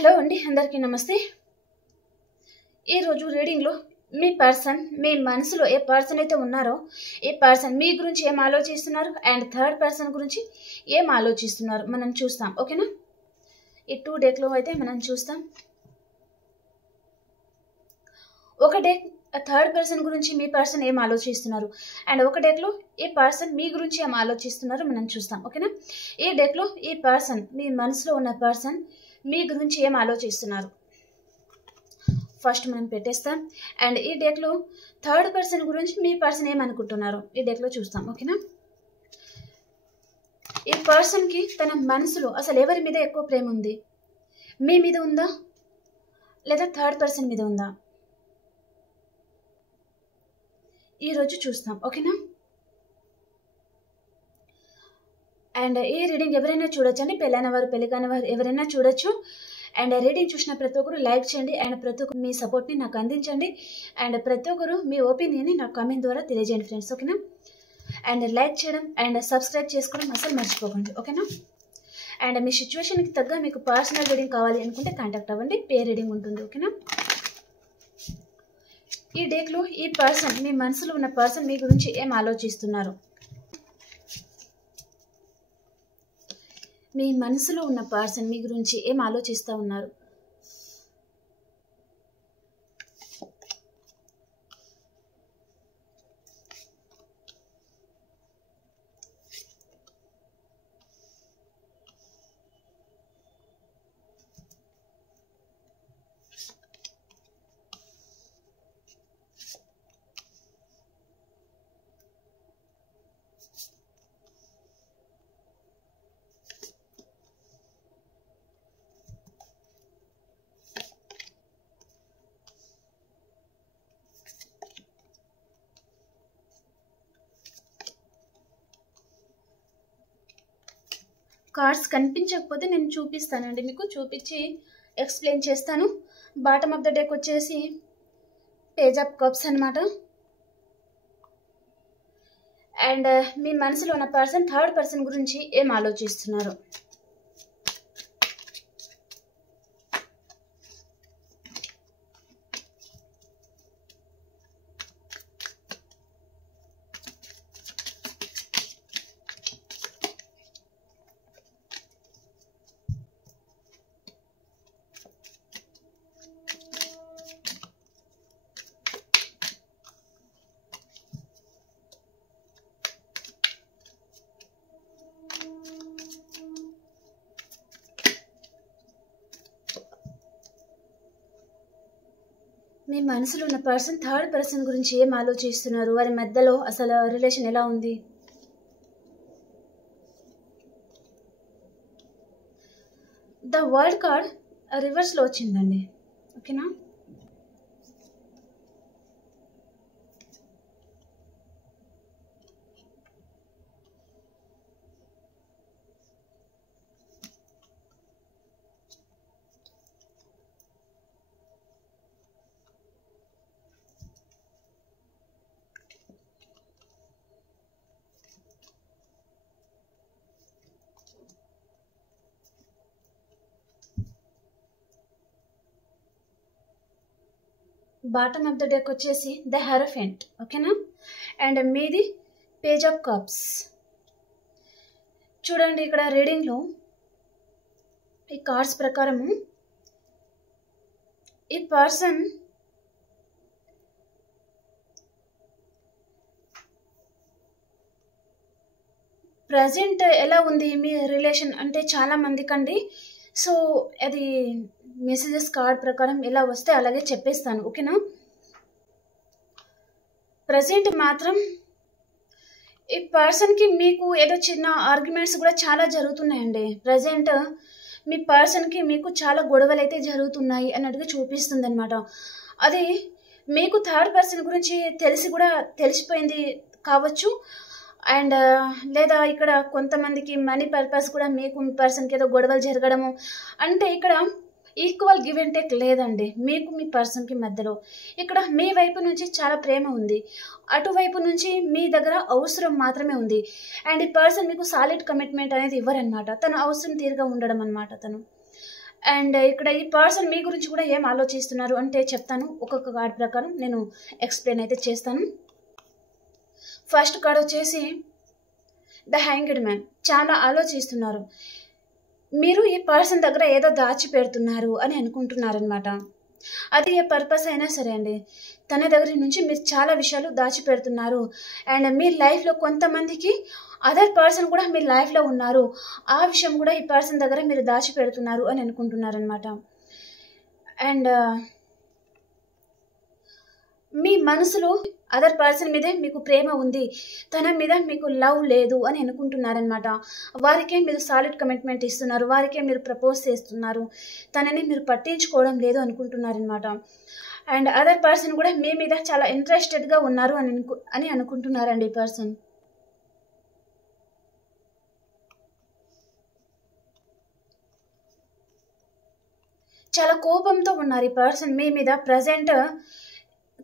Hello అండి, అందరికీ నమస్తే. ఈరోజు రీడింగ్లో మీ పర్సన్, మీ మనసులో ఏ పర్సన్ అయితే ఉన్నారో ఈ పర్సన్ మీ గురించి ఏం ఆలోచిస్తున్నారు అండ్ థర్డ్ పర్సన్ గురించి ఏం ఆలోచిస్తున్నారు మనం చూస్తాం. ఓకేనా? ఈ 2 డేక్లో అయితే మనం చూస్తాం. ఒక డేక్ థర్డ్ పర్సన్ గురించి మీ పర్సన్ ఏం ఆలోచిస్తున్నారు అండ్ ఒక డేక్లో ఈ పర్సన్ మీ గురించి ఏం ఆలోచిస్తున్నారు మనం చూస్తాం. ఓకేనా? ఈ డేక్లో ఈ పర్సన్, మీ మనసులో ఉన్న పర్సన్ మీ గురించి ఏం ఆలోచిస్తున్నారు ఫస్ట్ మనం పెట్టేస్తాం. అండ్ ఈ డేక్లో థర్డ్ పర్సన్ గురించి మీ పర్సన్ ఏమనుకుంటున్నారు ఈ డేక్లో చూస్తాం. ఓకేనా? ఈ పర్సన్కి తన మనసులో అసలు ఎవరి మీద ఎక్కువ ప్రేమ ఉంది? మీ మీద ఉందా లేదా థర్డ్ పర్సన్ మీద ఉందా? ఈరోజు చూస్తాం. ఓకేనా? అండ్ ఈ రీడింగ్ ఎవరైనా చూడొచ్చండి, పెళ్ళైన వారు, పెళ్లి కాని వారు ఎవరైనా చూడొచ్చు. అండ్ రీడింగ్ చూసిన ప్రతి ఒక్కరు లైక్ చేయండి అండ్ ప్రతి ఒక్కరు మీ సపోర్ట్ని నాకు అందించండి అండ్ ప్రతి ఒక్కరు మీ ఒపీనియన్ని నాకు కామెంట్ ద్వారా తెలియజేయండి ఫ్రెండ్స్. ఓకేనా? అండ్ లైక్ చేయడం అండ్ సబ్స్క్రైబ్ చేసుకోవడం అసలు మర్చిపోకండి. ఓకేనా? అండ్ మీ సిచ్యువేషన్కి తగ్గ మీకు పర్సనల్ రీడింగ్ కావాలి అనుకుంటే కాంటాక్ట్ అవ్వండి, పే రీడింగ్ ఉంటుంది. ఓకేనా? ఈ డేక్లో ఈ పర్సన్, మీ మనసులో ఉన్న పర్సన్ మీ గురించి ఏం ఆలోచిస్తున్నారు? మీ మనసులో ఉన్న పర్సన్ మీ గురించి ఏం ఆలోచిస్తూ ఉన్నారు? కార్డ్స్ కనిపించకపోతే నేను చూపిస్తానండి, మీకు చూపించి ఎక్స్ప్లెయిన్ చేస్తాను. బాటమ్ ఆఫ్ ద డెక్ వచ్చేసి పేజ్ ఆఫ్ కప్స్ అనమాట. అండ్ మీ మనసులో ఉన్న పర్సన్ థర్డ్ పర్సన్ గురించి ఏం ఆలోచిస్తున్నారు? మీ మనసులో ఉన్న పర్సన్ థర్డ్ పర్సన్ గురించి ఏం ఆలోచిస్తున్నారు? వారి మధ్యలో అసలు రిలేషన్ ఎలా ఉంది? ద వరల్డ్ కార్డ్ రివర్స్లో వచ్చిందండి. ఓకేనా? బాటమ్ ఆఫ్ ద డెక్ వచ్చేసి ద హెరఫెంట్. ఓకేనా? అండ్ మీది పేజ్ ఆఫ్ కప్స్. చూడండి, ఇక్కడ రీడింగ్లో ఈ కార్డ్స్ ప్రకారము ఈ పర్సన్ ప్రజెంట్ ఎలా ఉంది మీ రిలేషన్ అంటే చాలా మందికండి. సో అది మెసేజెస్ కార్డ్ ప్రకారం ఎలా వస్తే అలాగే చెప్పేస్తాను. ఓకేనా? ప్రజెంట్ మాత్రం ఈ పర్సన్కి మీకు ఏదో చిన్న ఆర్గ్యుమెంట్స్ కూడా చాలా జరుగుతున్నాయండి. ప్రజెంట్ మీ పర్సన్కి మీకు చాలా గొడవలు అయితే జరుగుతున్నాయి అన్నట్టుగా చూపిస్తుంది అనమాట. అది మీకు థర్డ్ పర్సన్ గురించి తెలిసిపోయింది కావచ్చు. అండ్ లేదా ఇక్కడ కొంతమందికి మనీ పర్పస్ కూడా మీకు మీ పర్సన్కి ఏదో గొడవలు జరగడము. అంటే ఇక్కడ ఈక్వల్ గివ్ అండ్ టేక్ లేదండి మీకు మీ పర్సన్కి మధ్యలో. ఇక్కడ మీ వైపు నుంచి చాలా ప్రేమ ఉంది, అటువైపు నుంచి మీ దగ్గర అవసరం మాత్రమే ఉంది. అండ్ ఈ పర్సన్ మీకు సాలిడ్ కమిట్మెంట్ అనేది ఇవ్వరనమాట. తన అవసరం తీరుగా ఉండడం అనమాట తను. అండ్ ఇక్కడ ఈ పర్సన్ మీ గురించి కూడా ఏం ఆలోచిస్తున్నారు అంటే చెప్తాను. ఒక్కొక్క కార్డ్ ప్రకారం నేను ఎక్స్ప్లెయిన్ అయితే చేస్తాను. ఫస్ట్ కార్డ్ వచ్చేసి ద హ్యాంగ్డ్ మ్యాన్. చాలా ఆలోచిస్తున్నారు. మీరు ఈ పర్సన్ దగ్గర ఏదో దాచి పెడుతున్నారు అని అనుకుంటున్నారనమాట. అది ఏ పర్పస్ అయినా సరే అండి, తన దగ్గర నుంచి మీరు చాలా విషయాలు దాచిపెడుతున్నారు. అండ్ మీ లైఫ్లో కొంతమందికి అదర్ పర్సన్ కూడా మీ లైఫ్లో ఉన్నారు, ఆ విషయం కూడా ఈ పర్సన్ దగ్గర మీరు దాచిపెడుతున్నారు అని అనుకుంటున్నారనమాట. అండ్ మీ మనసులో అదర్ పర్సన్ మీదే మీకు ప్రేమ ఉంది, తన మీద మీకు లవ్ లేదు అని అనుకుంటున్నారనమాట. వారికే మీరు సాలిడ్ కమిట్మెంట్ ఇస్తున్నారు, వారికే మీరు ప్రపోజ్ చేస్తున్నారు, తనని మీరు పట్టించుకోవడం లేదు అనుకుంటున్నారనమాట. అండ్ అదర్ పర్సన్ కూడా మీ మీద చాలా ఇంట్రెస్టెడ్గా ఉన్నారు అని అనుకుంటున్నారండి ఈ పర్సన్. చాలా కోపంతో ఉన్నారు ఈ పర్సన్ మీ మీద ప్రజెంట్.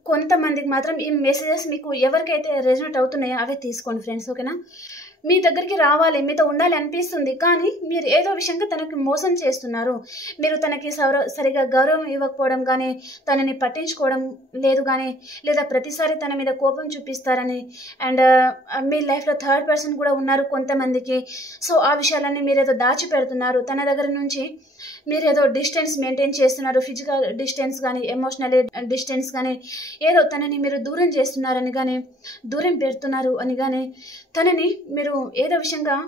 కొంతమందికి మాత్రం ఈ మెసేజెస్ మీకు ఎవరికైతే రెజొనేట్ అవుతున్నాయో అవే తీసుకోండి ఫ్రెండ్స్, ఓకేనా. మీ దగ్గరికి రావాలి, మీతో ఉండాలి అనిపిస్తుంది, కానీ మీరు ఏదో విషయంగా తనకి మోసం చేస్తున్నారు. మీరు తనకి సరిగా గౌరవం ఇవ్వకపోవడం కానీ, తనని పట్టించుకోవడం లేదు కానీ, లేదా ప్రతిసారి తన మీద కోపం చూపిస్తారని. అండ్ మీ లైఫ్లో థర్డ్ పర్సన్ కూడా ఉన్నారు కొంతమందికి. సో ఆ విషయాలన్నీ మీరు ఏదో దాచిపెడుతున్నారు. తన దగ్గర నుంచి మీరు ఏదో డిస్టెన్స్ మెయింటైన్ చేస్తున్నారు, ఫిజికల్ డిస్టెన్స్ కానీ, ఎమోషనల్ డిస్టెన్స్ కానీ, ఏదో తనని మీరు దూరం చేస్తున్నారని కానీ, దూరం పెడుతున్నారు అని కానీ, తనని మీరు ఏదో విషయంగా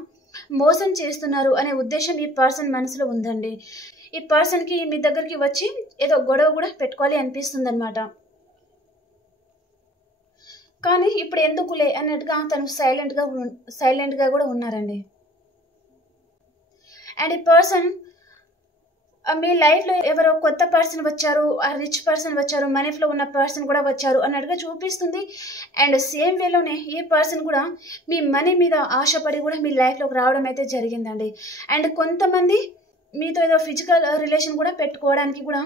మోసం చేస్తున్నారు అనే ఉద్దేశం ఈ పర్సన్ మనసులో ఉందండి. ఈ పర్సన్కి మీ దగ్గరికి వచ్చి ఏదో గొడవ కూడా పెట్టుకోవాలి అనిపిస్తుంది అనమాట. కానీ ఇప్పుడు ఎందుకులే అన్నట్టుగా తను సైలెంట్గా కూడా ఉన్నారండి. అండ్ ఈ పర్సన్ మీ లైఫ్లో ఎవరో కొత్త పర్సన్ వచ్చారు, ఆ రిచ్ పర్సన్ వచ్చారు, మనీ ఫ్లో ఉన్న పర్సన్ కూడా వచ్చారు అన్నట్టుగా చూపిస్తుంది. అండ్ సేమ్ వేలోనే ఈ పర్సన్ కూడా మీ మనీ మీద ఆశపడి కూడా మీ లైఫ్లోకి రావడం అయితే జరిగిందండి. అండ్ కొంతమంది మీతో ఏదో ఫిజికల్ రిలేషన్ కూడా పెట్టుకోవడానికి కూడా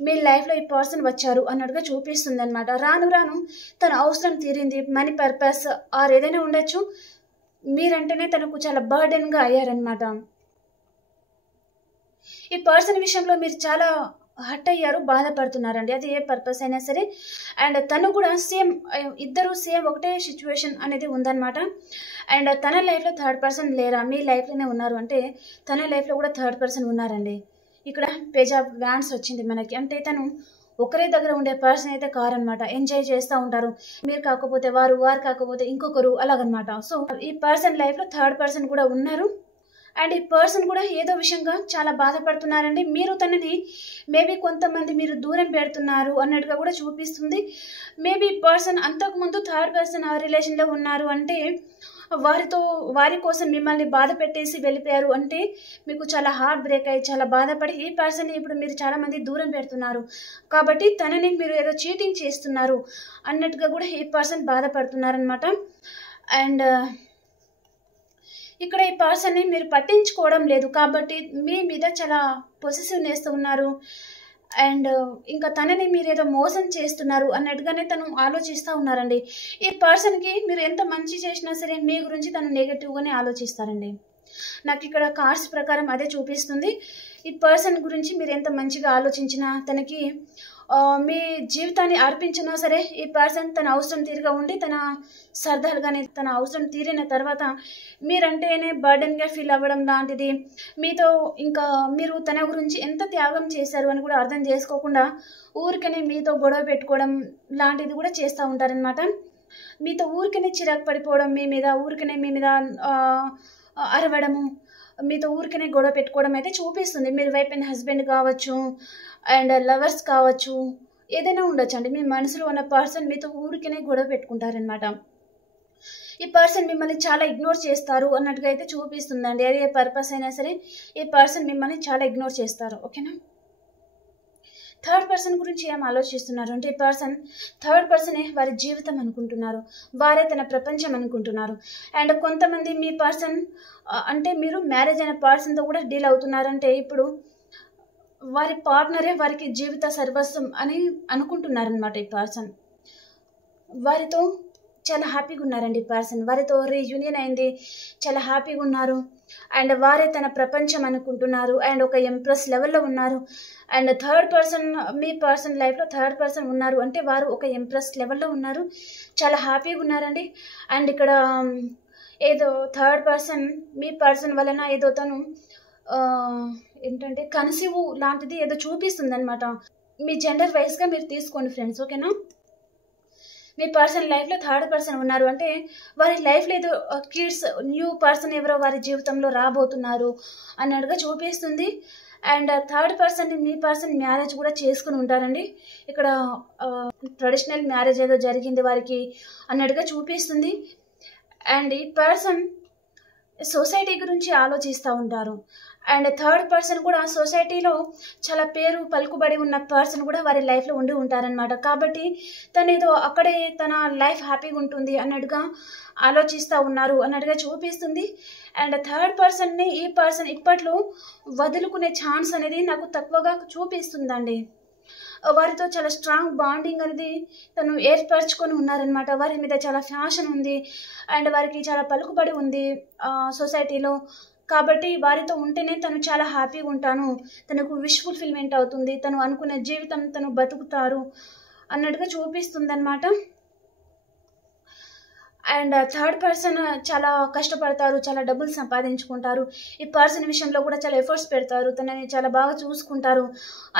మీ లైఫ్లో ఈ పర్సన్ వచ్చారు అన్నట్టుగా చూపిస్తుంది అనమాట. రాను రాను తన అవసరం తీరింది, మనీ పర్పస్ ఆర్ ఏదైనా ఉండొచ్చు, మీరంటేనే తనకు చాలా బర్డెన్గా అయ్యారనమాట. ఈ పర్సన్ విషయంలో మీరు చాలా హర్ట్ అయ్యారు, బాధపడుతున్నారండి, అది ఏ పర్పస్ అయినా సరే. అండ్ తను కూడా సేమ్, ఇద్దరు సేమ్ ఒకటే సిచ్యువేషన్ అనేది ఉందన్నమాట. అండ్ తన లైఫ్లో థర్డ్ పర్సన్ లేరా, మీ లైఫ్లోనే ఉన్నారు అంటే తన లైఫ్లో కూడా థర్డ్ పర్సన్ ఉన్నారండి. ఇక్కడ పేజ్ ఆఫ్ వ్యాండ్స్ వచ్చింది మనకి, అంటే తను ఒకరే దగ్గర ఉండే పర్సన్ అయితే కారనమాట. ఎంజాయ్ చేస్తూ ఉంటారు, మీరు కాకపోతే వారు, వారు కాకపోతే ఇంకొకరు, అలాగనమాట. సో ఈ పర్సన్ లైఫ్లో థర్డ్ పర్సన్ కూడా ఉన్నారు. అండ్ ఈ పర్సన్ కూడా ఏదో విషయంగా చాలా బాధపడుతున్నారండి. మీరు తనని మేబీ కొంతమంది మీరు దూరం పెడుతున్నారు అన్నట్టుగా కూడా చూపిస్తుంది. మేబీ పర్సన్ అంతకుముందు థర్డ్ పర్సన్ ఆ రిలేషన్లో ఉన్నారు అంటే వారి కోసం మిమ్మల్ని బాధ పెట్టేసి వెళ్ళిపోయారు అంటే మీకు చాలా హార్ట్ బ్రేక్ అయ్యి చాలా బాధపడి ఈ పర్సన్ ఇప్పుడు మీరు చాలా మంది దూరం పెడుతున్నారు కాబట్టి తనని మీరు ఏదో చీటింగ్ చేస్తున్నారు అన్నట్టుగా కూడా ఈ పర్సన్ బాధపడుతున్నారనమాట. అండ్ ఇక్కడ ఈ పర్సన్ని మీరు పట్టించుకోవడం లేదు కాబట్టి మీ మీద చాలా పొసెసివ్నెస్ ఉన్నారు. అండ్ ఇంకా తనని మీరు ఏదో మోసం చేస్తున్నారు అన్నట్టుగానే తను ఆలోచిస్తూ ఉన్నారండి. ఈ పర్సన్కి మీరు ఎంత మంచి చేసినా సరే మీ గురించి తను నెగటివ్గానే ఆలోచిస్తారండి. నాకు ఇక్కడ కార్డ్స్ ప్రకారం అదే చూపిస్తుంది. ఈ పర్సన్ గురించి మీరు ఎంత మంచిగా ఆలోచించినా, తనకి మీ జీవితాన్ని అర్పించినా సరే ఈ పర్సన్ తన అవసరం తీరుగా ఉండి తన సర్దాలు కానీ తన అవసరం తీరిన తర్వాత మీరంటేనే బర్డెన్గా ఫీల్ అవ్వడం లాంటిది, మీతో ఇంకా మీరు తన గురించి ఎంత త్యాగం చేశారు అని కూడా అర్థం చేసుకోకుండా ఊరికనే మీతో గొడవ పెట్టుకోవడం లాంటిది కూడా చేస్తూ ఉంటారనమాట. మీతో ఊరికనే చిరాకు పడిపోవడం, మీ మీద అరవడము, మీతో ఊరికనే గొడవ పెట్టుకోవడం అయితే చూపిస్తుంది. మీరు వైఫ్ అండ్ హస్బెండ్ కావచ్చు, అండ్ లవర్స్ కావచ్చు, ఏదైనా ఉండొచ్చు అండి. మీ మనసులో ఉన్న పర్సన్ మీతో ఊరికనే గొడవ పెట్టుకుంటారనమాట. ఈ పర్సన్ మిమ్మల్ని చాలా ఇగ్నోర్ చేస్తారు అన్నట్టుగా అయితే చూపిస్తుందండి. అది ఏ పర్పస్ అయినా సరే ఈ పర్సన్ మిమ్మల్ని చాలా ఇగ్నోర్ చేస్తారు, ఓకేనా. థర్డ్ పర్సన్ గురించి ఏం ఆలోచిస్తున్నారు అంటే ఈ పర్సన్ థర్డ్ పర్సనే వారి జీవితం అనుకుంటున్నారు, వారే తన ప్రపంచం అనుకుంటున్నారు. అండ్ కొంతమంది మీ పర్సన్ అంటే మీరు మ్యారేజ్ అయిన పర్సన్తో కూడా డీల్ అవుతున్నారంటే ఇప్పుడు వారి పార్ట్నరే వారికి జీవిత సర్వస్వం అని అనుకుంటున్నారనమాట. ఈ పర్సన్ వారితో చాలా హ్యాపీగా ఉన్నారండి. ఈ పర్సన్ వారితో రీయూనియన్ అయింది, చాలా హ్యాపీగా ఉన్నారు. అండ్ వారే తన ప్రపంచం అనుకుంటున్నారు అండ్ ఒక ఎంప్రెస్ లెవెల్లో ఉన్నారు. And third person, me person లైఫ్లో థర్డ్ పర్సన్ ఉన్నారు అంటే వారు ఒక ఎంప్రెస్ లెవెల్లో ఉన్నారు, చాలా హ్యాపీగా ఉన్నారండి. అండ్ ఇక్కడ ఏదో థర్డ్ పర్సన్ మీ పర్సన్ వలన ఏదో తను ఏంటంటే కన్సీవ్ లాంటిది ఏదో చూపిస్తుంది అనమాట. మీ జెండర్ వైజ్గా మీరు తీసుకోండి ఫ్రెండ్స్, ఓకేనా. మీ పర్సన్ లైఫ్లో థర్డ్ పర్సన్ ఉన్నారు అంటే వారి లైఫ్లో ఏదో కిడ్స్, న్యూ పర్సన్ ఎవరో వారి జీవితంలో రాబోతున్నారు అన్నట్టుగా చూపిస్తుంది. And third person me person marriage కూడా చేసుకుని ఉంటారండి. ఇక్కడ ట్రెడిషనల్ మ్యారేజ్ ఏదో జరిగింది వారికి అన్నట్టుగా చూపిస్తుంది. అండ్ ఈ పర్సన్ సొసైటీ గురించి ఆలోచిస్తూ ఉంటారు. అండ్ థర్డ్ పర్సన్ కూడా సొసైటీలో చాలా పేరు పలుకుబడి ఉన్న పర్సన్ కూడా వారి లైఫ్లో ఉండి ఉంటారనమాట. కాబట్టి తను ఏదో అక్కడే తన లైఫ్ హ్యాపీగా ఉంటుంది అన్నట్టుగా ఆలోచిస్తూ ఉన్నారు అన్నట్టుగా చూపిస్తుంది. అండ్ థర్డ్ పర్సన్ని ఈ పర్సన్ ఇప్పట్లో వదులుకునే ఛాన్స్ అనేది నాకు తక్కువగా చూపిస్తుందండి. వారితో చాలా స్ట్రాంగ్ బాండింగ్ అనేది తను ఏర్పరచుకొని ఉన్నారనమాట. వారి మీద చాలా ఫ్యాషన్ ఉంది అండ్ వారికి చాలా పలుకుబడి ఉంది సొసైటీలో. కాబట్టి వారితో ఉంటేనే తను చాలా హ్యాపీగా ఉంటాను, తనకు విష్ ఫుల్ఫిల్మెంట్ అవుతుంది, తను అనుకునే జీవితం తను బతుకుతారు అన్నట్టుగా చూపిస్తుంది అనమాట. అండ్ థర్డ్ పర్సన్ చాలా కష్టపడతారు, చాలా డబ్బులు సంపాదించుకుంటారు, ఈ పర్సన్ విషయంలో కూడా చాలా ఎఫర్ట్స్ పెడతారు, తనని చాలా బాగా చూసుకుంటారు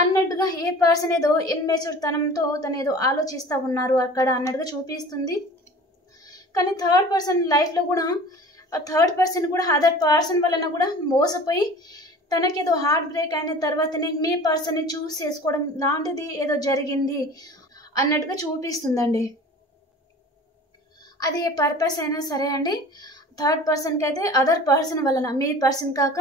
అన్నట్టుగా ఏ పర్సన్ ఏదో ఇన్మెచ్యూర్ తనంతో తను ఏదో ఆలోచిస్తూ ఉన్నారు అక్కడ అన్నట్టుగా చూపిస్తుంది. కానీ థర్డ్ పర్సన్ లైఫ్లో కూడా థర్డ్ పర్సన్ కూడా అదర్ పర్సన్ వలన కూడా మోసపోయి తనకేదో హార్ట్ బ్రేక్ అయిన తర్వాతనే మీ పర్సన్ని చూస్ చేసుకోవడం లాంటిది ఏదో జరిగింది అన్నట్టుగా చూపిస్తుందండి. అది ఏ పర్పస్ అయినా సరే అండి, థర్డ్ పర్సన్కి అయితే అదర్ పర్సన్ వలన, మీ పర్సన్ కాక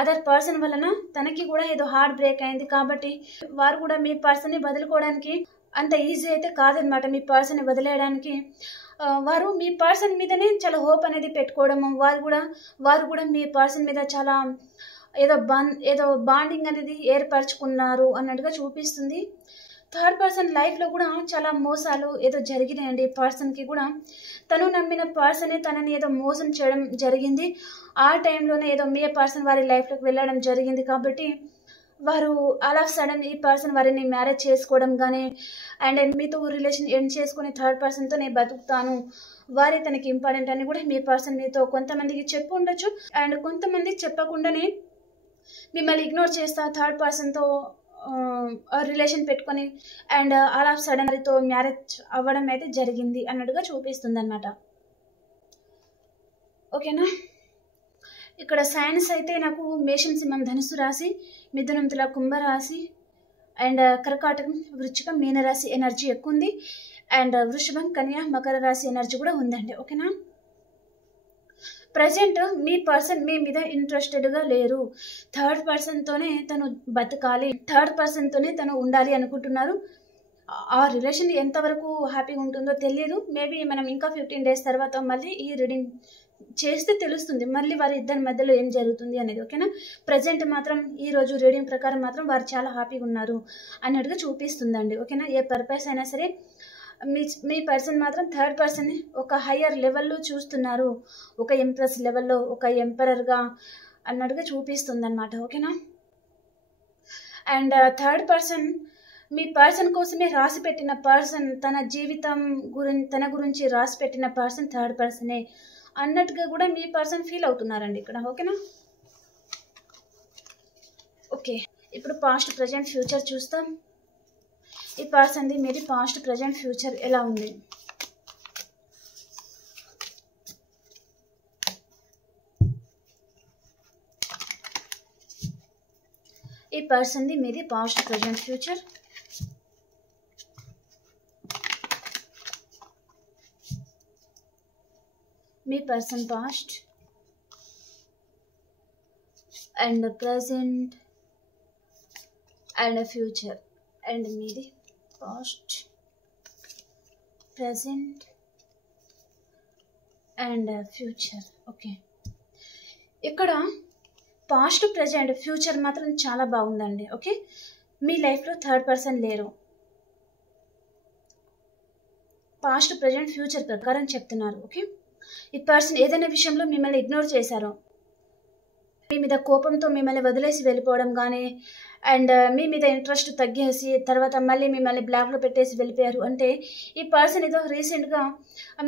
అదర్ పర్సన్ వలన తనకి కూడా ఏదో హార్ట్ బ్రేక్ అయింది. కాబట్టి వారు కూడా మీ పర్సన్ని వదులుకోవడానికి అంత ఈజీ అయితే కాదనమాట. మీ పర్సన్ని వదిలేయడానికి వారు మీ పర్సన్ మీదనే చాలా హోప్ అనేది పెట్టుకోవడము, వారు కూడా మీ పర్సన్ మీద చాలా ఏదో బాండింగ్ అనేది ఏర్పరచుకున్నారు అన్నట్టుగా చూపిస్తుంది. థర్డ్ పర్సన్ లైఫ్లో కూడా చాలా మోసాలు ఏదో జరిగినాయండి. పర్సన్కి కూడా తను నమ్మిన పర్సనే తనని ఏదో మోసం చేయడం జరిగింది. ఆ టైంలోనే ఏదో మీ పర్సన్ వారి లైఫ్లోకి వెళ్ళడం జరిగింది. కాబట్టి వారు ఆల్ ఆఫ్ సడన్ ఈ పర్సన్ వారిని మ్యారేజ్ చేసుకోవడం కానీ అండ్ మీతో రిలేషన్ ఎండ్ చేసుకుని థర్డ్ పర్సన్తో నేను బతుకుతాను, వారే తనకి ఇంపార్టెంట్ అని కూడా మీ పర్సన్ మీతో కొంతమందికి చెప్పు ఉండొచ్చు. అండ్ కొంతమంది చెప్పకుండానే మిమ్మల్ని ఇగ్నోర్ చేస్తా థర్డ్ పర్సన్తో రిలేషన్ పెట్టుకొని అండ్ ఆల్ ఆఫ్ సడన్ వారితో మ్యారేజ్ అవ్వడం అయితే జరిగింది అన్నట్టుగా చూపిస్తుంది అనమాట. ఓకేనా. ఇక్కడ సైన్స్ అయితే నాకు మేషం, సింహం, ధనుసు రాశి, మిథునం, తుల, కుంభరాశి అండ్ కర్కాటకం, వృశ్చికం, మీనరాశి ఎనర్జీ ఎక్కువ ఉంది. అండ్ వృషభం, కన్యా, మకర రాశి ఎనర్జీ కూడా ఉందండి. ఓకేనా. ప్రజెంట్ మీ పర్సన్ మీ మీద ఇంట్రెస్టెడ్గా లేరు, థర్డ్ పర్సన్తోనే తను బతకాలి, థర్డ్ పర్సన్తోనే తను ఉండాలి అనుకుంటున్నారు. ఆ రిలేషన్ ఎంతవరకు హ్యాపీగా ఉంటుందో తెలియదు. మేబీ మనం ఇంకా 15 days తర్వాత మళ్ళీ ఈ రీడింగ్ చేస్తే తెలుస్తుంది మళ్ళీ వారి ఇద్దరి మధ్యలో ఏం జరుగుతుంది అనేది. ఓకేనా. ప్రజెంట్ మాత్రం ఈరోజు రీడింగ్ ప్రకారం మాత్రం వారు చాలా హ్యాపీగా ఉన్నారు అన్నట్టుగా చూపిస్తుందండి. ఓకేనా. ఏ పర్పస్ అయినా సరే మీ పర్సన్ మాత్రం థర్డ్ పర్సన్ని ఒక హయ్యర్ లెవెల్లో చూస్తున్నారు, ఒక ఎంప్రెస్ లెవెల్లో, ఒక ఎంపరర్గా అన్నట్టుగా చూపిస్తుంది అనమాట. ఓకేనా. And third person me person కోసమే రాసి పెట్టిన పర్సన్, తన జీవితం తన గురించి రాసి పెట్టిన పర్సన్ థర్డ్ పర్సనే అన్నట్టుగా కూడా మీ పర్సన్ ఫీల్ అవుతున్నారండి ఇక్కడ. ఓకేనా. ఓకే, ఇప్పుడు పాస్ట్, ప్రజెంట్, ఫ్యూచర్ చూస్తాం. ఈ పర్సన్ది మీది పాస్ట్, ప్రజెంట్, ఫ్యూచర్ ఎలా ఉంది. ఈ పర్సన్ది మీది పాస్ట్, ప్రజెంట్, ఫ్యూచర్. మీ person past and present and future and మీది past, present and future. Okay, ఇక్కడ పాస్ట్, ప్రజెంట్, ఫ్యూచర్ మాత్రం చాలా బాగుందండి. ఓకే, మీ లైఫ్లో థర్డ్ పర్సన్ లేరు. పాస్ట్, ప్రజెంట్, ఫ్యూచర్ ప్రకారం చెప్తున్నారు. ఓకే, ఈ పర్సన్ ఏదైనా విషయంలో మిమ్మల్ని ఇగ్నోర్ చేశారు, మీ మీద కోపంతో మిమ్మల్ని వదిలేసి వెళ్ళిపోవడం కానీ, అండ్ మీ మీద ఇంట్రెస్ట్ తగ్గేసి తర్వాత మళ్ళీ మిమ్మల్ని బ్లాక్లో పెట్టేసి వెళ్ళిపోయారు అంటే ఈ పర్సన్ ఏదో రీసెంట్గా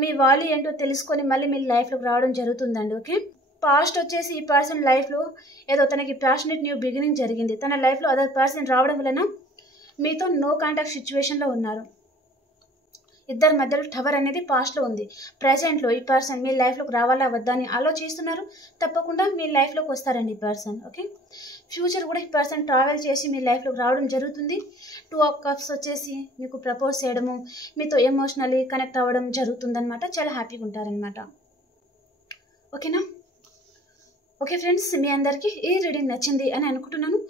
మీ వాల్యూ ఏంటో తెలుసుకొని మళ్ళీ మీ లైఫ్లోకి రావడం జరుగుతుందండి. ఓకే, పాస్ట్ వచ్చేసి ఈ పర్సన్ లైఫ్లో ఏదో తనకి ప్యాషనెట్ న్యూ బిగినింగ్ జరిగింది. తన లైఫ్లో అదర్ పర్సన్ రావడం వలన మీతో నో కాంటాక్ట్ సిచ్యువేషన్లో ఉన్నారు. ఇద్దరి మధ్యలో టవర్ అనేది పాస్ట్లో ఉంది. ప్రజెంట్లో ఈ పర్సన్ మీ లైఫ్లోకి రావాలా వద్దా అని ఆలోచిస్తున్నారు. తప్పకుండా మీ లైఫ్లోకి వస్తారండి ఈ పర్సన్. ఓకే, ఫ్యూచర్ కూడా ఈ పర్సన్ ట్రావెల్ చేసి మీ లైఫ్లోకి రావడం జరుగుతుంది. 2 ఆఫ్ కప్స్ వచ్చేసి మీకు ప్రపోజ్ చేయడము, మీతో ఎమోషనల్లీ కనెక్ట్ అవ్వడం జరుగుతుందన్నమాట. చాలా హ్యాపీగా ఉంటారనమాట. ఓకేనా? ఓకే ఫ్రెండ్స్, మీ అందరికీ ఈ రీడింగ్ నచ్చింది అని అనుకుంటున్నాను.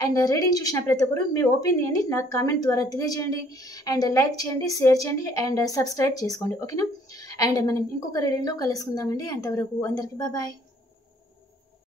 అండ్ రీడింగ్ చూసిన ప్రతి ఒక్కరు మీ ఒపీనియన్ని నాకు కామెంట్ ద్వారా తెలియజేయండి. అండ్ లైక్ చేయండి, షేర్ చేయండి అండ్ సబ్స్క్రైబ్ చేసుకోండి. ఓకేనా? అండ్ మనం ఇంకొక రీడింగ్లో కలుసుకుందామండి. అంతవరకు అందరికీ బాయ్.